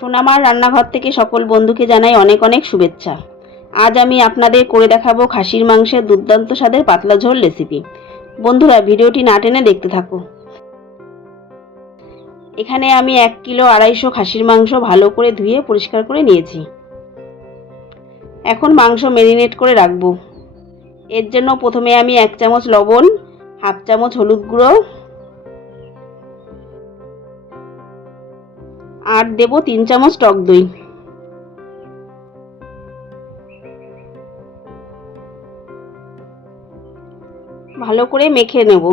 সোনামার রান্নাঘর থেকে সকল বন্ধুকে জানাই অনেক অনেক শুভেচ্ছা। আজ আমি আপনাদের করে দেখাবো খাসির মাংসের দুর্দান্ত স্বাদের পাতলা ঝোল রেসিপি বন্ধুরা, ভিডিওটি না টেনে দেখতে থাকো। এখানে আমি এক কিলো আড়াইশো খাসির মাংস ভালো করে ধুয়ে পরিষ্কার করে নিয়েছি। এখন মাংস ম্যারিনেট করে রাখব। এর জন্য প্রথমে আমি এক চামচ লবণ, হাফ চামচ হলুদ গুঁড়ো আর দেব তিন চামচ টক দই। ভালো করে মেখে নেব।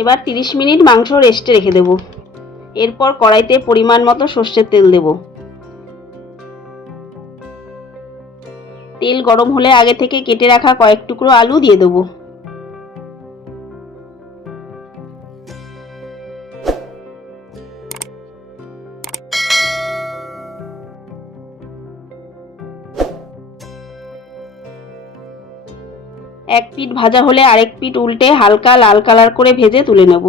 এবার তিরিশ মিনিট মাংস রেস্টে রেখে দেব। এরপর কড়াইতে পরিমাণ মতো সর্ষের তেল দেব। তেল গরম হলে আগে থেকে কেটে রাখা কয়েক টুকরো আলু দিয়ে দেবো। এক পিঠ ভাজা হলে আরেক পিঠ উল্টে হালকা লাল কালার করে ভেজে তুলে নেব।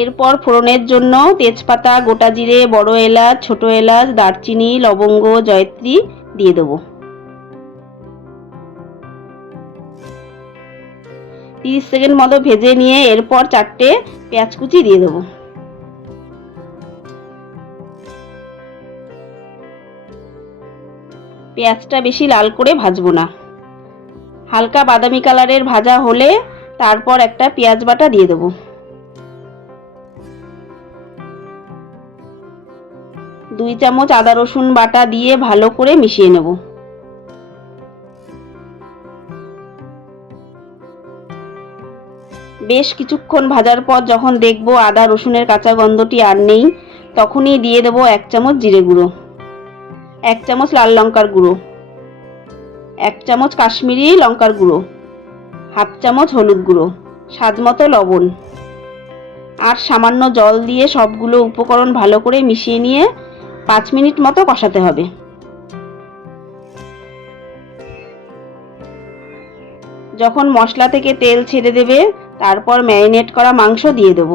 এরপর ফোড়নের জন্য তেজপাতা, গোটা জিরে, বড় এলাচ, ছোট এলাচ, দারচিনি, লবঙ্গ, জয়ত্রী দিয়ে দেবো। তিরিশ সেকেন্ড মতো ভেজে নিয়ে এরপর চারটে পেঁয়াজ কুচি দিয়ে দেবো। পেঁয়াজটা বেশি লাল করে ভাজবো না। হালকা বাদামি কালারের ভাজা হলে তারপর একটা পেঁয়াজ বাটা দিয়ে দেবো। দুই চামচ আদা রসুন বাটা দিয়ে ভালো করে মিশিয়ে নেব। বেশ কিছুক্ষণ ভাজার পর যখন দেখব আদা রসুনের কাঁচা গন্ধটি আর নেই, তখনই দিয়ে দেবো এক চামচ জিরে গুঁড়ো, এক চামচ লাল লঙ্কার গুঁড়ো, এক চামচ কাশ্মীরি লঙ্কার গুঁড়ো, হাফ চামচ হলুদ গুঁড়ো, স্বাদ মতো লবণ, আর সামান্য জল দিয়ে সবগুলো উপকরণ ভালো করে মিশিয়ে নিয়ে পাঁচ মিনিট মতো কষাতে হবে। যখন মশলা থেকে তেল ছেড়ে দেবে, তারপর ম্যারিনেট করা মাংস দিয়ে দেব।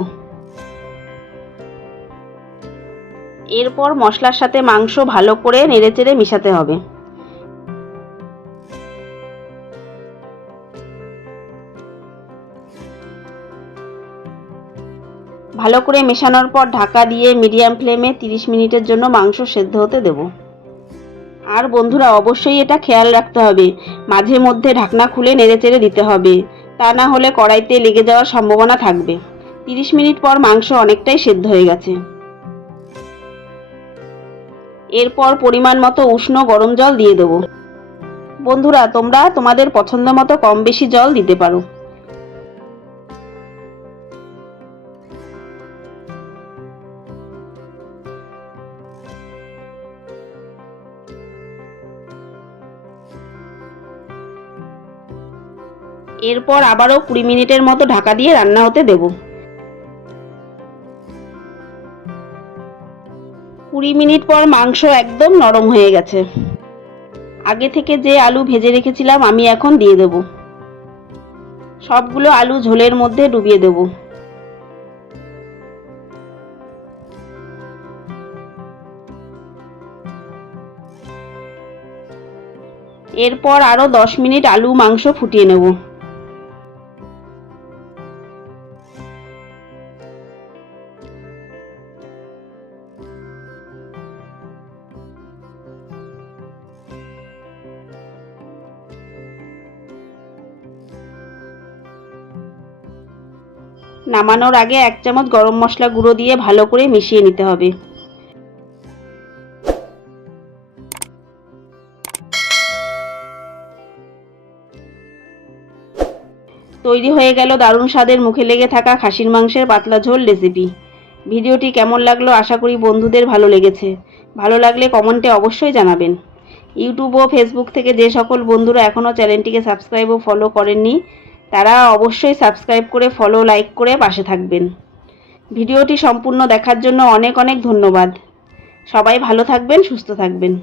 এরপর মশলার সাথে মাংস ভালো করে নেড়েচেড়ে মিশাতে হবে। ভালো করে মেশানোর পর ঢাকা দিয়ে মিডিয়াম ফ্লেমে 30 মিনিটের জন্য মাংস সেদ্ধ হতে দেব। আর বন্ধুরা, অবশ্যই এটা খেয়াল রাখতে হবে। মাঝে মধ্যে ঢাকনা খুলে নেড়েচেড়ে দিতে হবে। তা না হলে কড়াইতে লেগে যাওয়ার সম্ভাবনা থাকবে। 30 মিনিট পর মাংস অনেকটাই সেদ্ধ হয়ে গেছে। এরপর পরিমাণ মতো উষ্ণ গরম জল দিয়ে দেবো। বন্ধুরা, তোমরা তোমাদের পছন্দ মতো কম বেশি জল দিতে পারো। এরপর আবারও কুড়ি মিনিটের মতো ঢাকা দিয়ে রান্না হতে দেবো। কুড়ি মিনিট পর মাংস একদম নরম হয়ে গেছে। আগে থেকে যে আলু ভেজে রেখেছিলাম আমি এখন দিয়ে দেব। সবগুলো আলু ঝোলের মধ্যে ডুবিয়ে দেব। এরপর আরও দশ মিনিট আলু মাংস ফুটিয়ে নেব। নামানোর আগে এক চামচ গরম মশলা গুঁড়ো দিয়ে ভালো করে মিশিয়ে নিতে হবে। তৈরি হয়ে গেল দারুণ স্বাদের মুখে লেগে থাকা খাসির মাংসের পাতলা ঝোল রেসিপি ভিডিওটি কেমন লাগল আশা করি বন্ধুদের ভালো লেগেছে। ভালো লাগলে কমেন্টে অবশ্যই জানাবেন। ইউটিউব ও ফেসবুক থেকে যে সকল বন্ধুরা এখনও চ্যানেলটিকে সাবস্ক্রাইব ও ফলো করেননি তারা অবশ্যই সাবস্ক্রাইব করে ফলো লাইক করে পাশে থাকবেন। ভিডিওটি সম্পূর্ণ দেখার জন্য অনেক অনেক ধন্যবাদ। সবাই ভালো থাকবেন, সুস্থ থাকবেন।